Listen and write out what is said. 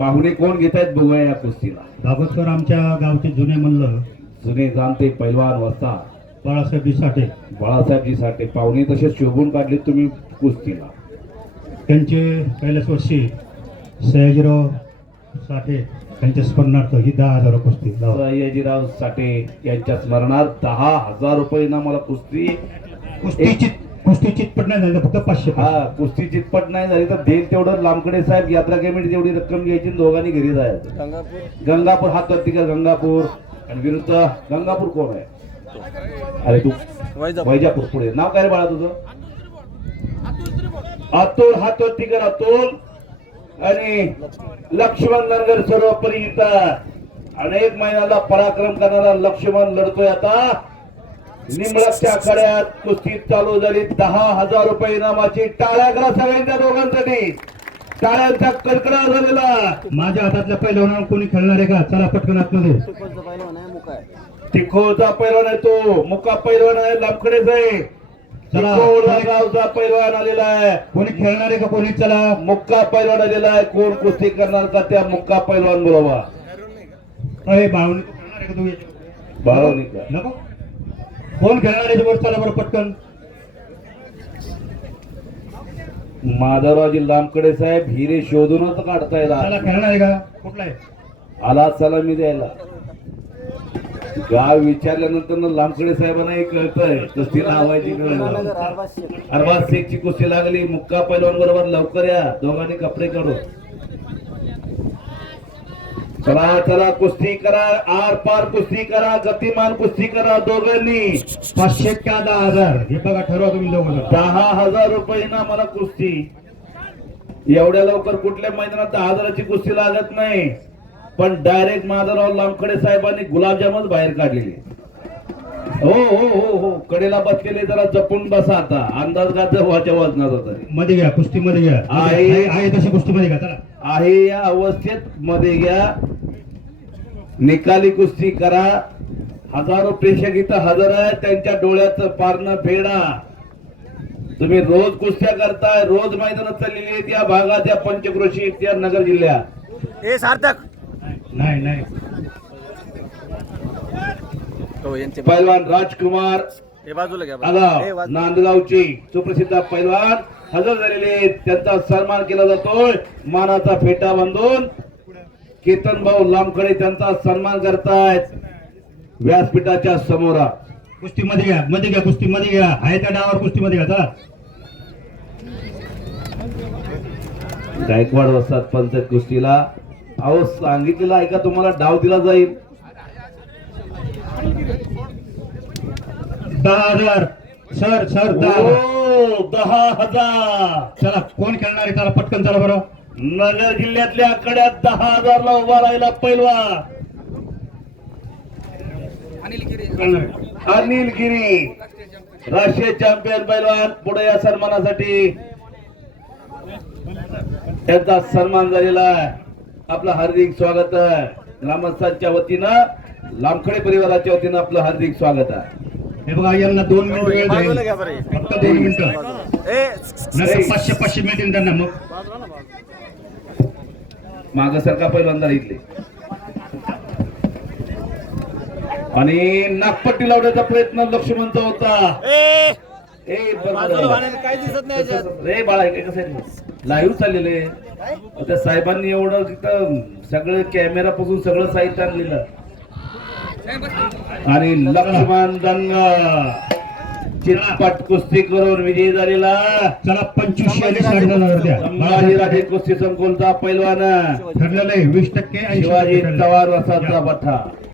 पाहुणे कोण घेत आहेत बघूया या कुस्तीला. दाभोदकर आमच्या गावचे जुने म्हणलं. जुने जाणते पैलवान वस्ता. बाळासाहेब साठे बाळासाहेबजी साठे पाहुणे तसे शोभून काढले तुम्ही कुस्तीला. त्यांचे कैलासवर्षी सयाजीराव साठे त्यांच्या स्मरणार्थ ही दहा हजार कुस्ती. सयाजीराव साठे यांच्या स्मरणार्थ दहा हजार रुपये ना मला कुस्ती. कुस्ती चित कुस्ती चितपट नाही झालं फक्त पाचशे हा कुस्ती चितपट नाही झाली तर देईल तेवढं लांबकडे साहेब यात्रा कमिटी तेवढी रक्कम घ्यायची दोघांनी घरी जायचं. गंगापूर. हात वरती कर गंगापूर. आणि विरुद्ध गंगापूर कोण आहे? अरे तू. वैजापूर पुढे. नाव काय रे बाळा तुझं? अतुल हात वरती कर अतुल. आणि लक्ष्मण नरगर सर्वोपरी इथं. अनेक महिन्याला पराक्रम करणारा लक्ष्मण लढतोय आता. निंबळकच्या आखाड्यात कुस्ती चालू झाली. दहा हजार रुपये इनामाची टाळ्या करा सगळ्यांच्या दोघांसाठी टाळ्यांचा कडकडा झालेला. माझ्या हातातल्या पहिलवानावर कोणी खेळणार आहे का? चला पटकन आतमध्ये. तिखोचा पैलवान आहे तो. मुक्का पैलवान आहे. लांबकडेच आहे. चला. तिखोला गावचा पैलवान आलेला आहे. कोणी खेळणार आहे का कोणी? चला. मुक्का पैलवान आलेला आहे. कोण कुस्ती करणार का त्या मुक्का पैलवान बोलवा अरे बाळवणी तू खेळणार आहे का तू? बाळवणी का? नको. कोण खेळणार आहे वर चला बरं पटकन. माधवरावजी लांबकडे साहेब हिरे शोधूनच काढताय चला खेळणार आहे का? कुठला आहे? आला सलामी द्यायला. गाव विचारल्यानंतर ना लांबकडे साहेबांना हे कळतंय. कुस्ती लावायची अरबाज शेखची कुस्ती लागली. मुक्का पैलवान बरोबर लवकर या. दोघांनी कपडे काढून. चला चला कुस्ती करा आर पार कुस्ती करा गतिमान कुस्ती करा दोघांनी. पाचशे का दहा हजार. हे बघा ठरवा तुम्ही दोघं दहा हजार रुपये ना मला कुस्ती. एवढ्या लवकर कुठल्या मैदानात दहा हजाराची कुस्ती लागत नाही. पण डायरेक्ट माधवराव लांबकडे साहेबांनी गुलाबजामच बाहेर काढलेली. हो हो हो हो. कडेला बसलेले जरा जपून बसा आता. अंदाज का व्हाच्या वजनाचा तरी मध्ये घ्या कुस्ती मध्ये घ्या. आहे. आहे आहे तशी कुस्ती मध्ये घ्या चला. आहे या अवस्थेत मध्ये घ्या. निकाली कुस्ती करा. हजारो प्रेक्षक इथं हजर आहे त्यांच्या डोळ्याचं पारणं फेडा. तुम्ही रोज कुस्त्या करताय. रोज मैदानात चाललेली आहेत या भागात या पंचक्रोशी या नगर जिल्ह्यात. ए सार्थक. नाही नाही. पैलवान राजकुमार हे बाजूला घ्या आला ए, बाजू- नांदगावची सुप्रसिद्ध पैलवान हजर झालेले आहेत. त्यांचा सन्मान केला जातोय. मानाचा फेटा बांधून केतन भाऊ लांबकडे त्यांचा सन्मान करतायत. व्यासपीठाच्या समोरा कुस्ती मध्ये घ्या मध्ये घ्या कुस्ती मध्ये घ्या. आहे त्या डावावर कुस्ती मध्ये घ्या चला. गायकवाड वस्तात पंचायत कुस्तीला. अहो सांगितलेलं ऐका तुम्हाला? डाव दिला जाईल. दहा हजार सर सर दहा हजार. दहा हजार. चला कोण खेळणार आहे? चला पटकन चला बरं. नगर जिल्ह्यातल्या आकड्यात दहा हजारला उभा राहिला पैलवा. अनिल गिरी. राष्ट्रीय चॅम्पियन पैलवान पुढे या सन्मानासाठी. त्यांचा सन्मान झालेला आहे. आपलं हार्दिक स्वागत आहे. ग्रामस्थांच्या वतीनं लांबखडे परिवाराच्या वतीनं आपलं हार्दिक स्वागत आहे. हे बघा यांना दोन मिनिट वेळ हे. फक्त दोन मिनिटं. ए नंतर पाचशे पाचशे मिळतील त्यांना मग. माग सरका पैलवानदार इथले? आणि नागपट्टी लावण्याचा प्रयत्न लक्ष्मणचा होता. काय दिसत नाही याच्यात. रे बाळा इकडे कसं आहे? लाईव्ह चाललेले. त्या साहेबांनी एवढं तिथं सगळं कॅमेरा पासून सगळं साहित्य आणलेलं. आणि लक्ष्मण दंग चितपट कुस्ती करून विजयी झालेला. चला पंचवीसशे आणि साडे हजार द्या. संभाजीराजे कुस्ती संकुलचा पैलवान. ठरलेलं आहे वीस टक्के शिवाजी चव्हाण वसाचा पठ्ठा